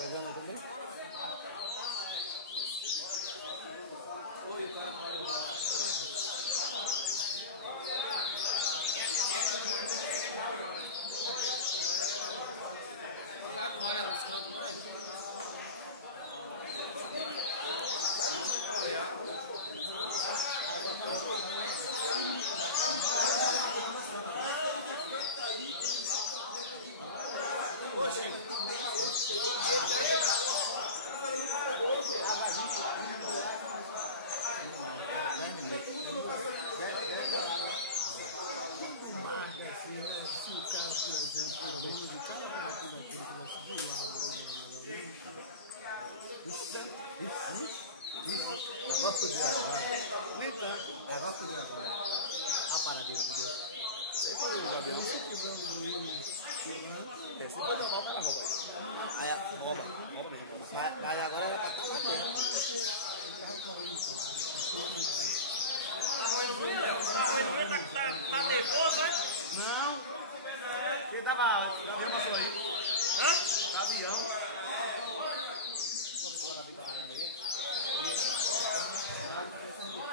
Pegando também? Oi, o cara pode. Tudo marca assim, né? Se o caso, por exemplo, o dono de cada nem tanto. A paradinha. Você foi o Gabriel? Se tiver um moinho lá, Se for normal, o cara rouba. Aí rouba mesmo. Mas agora era pra Tá nervoso, né? não. Ele tava. O avião passou aí. Hã? O avião.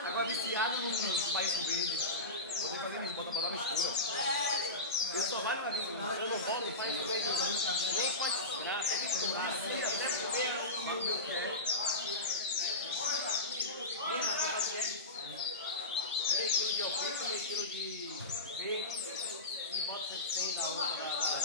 Agora viciado no país verde. Vou ter que fazer isso, botar mistura. Ele só vai no navio. Eu não volto, faz verde. Nem com a desgraça, tem que misturar. Vicia até comer o bagulho que é. 3 kg de alpiste, 1 kg de verde. E bota 100 da outra da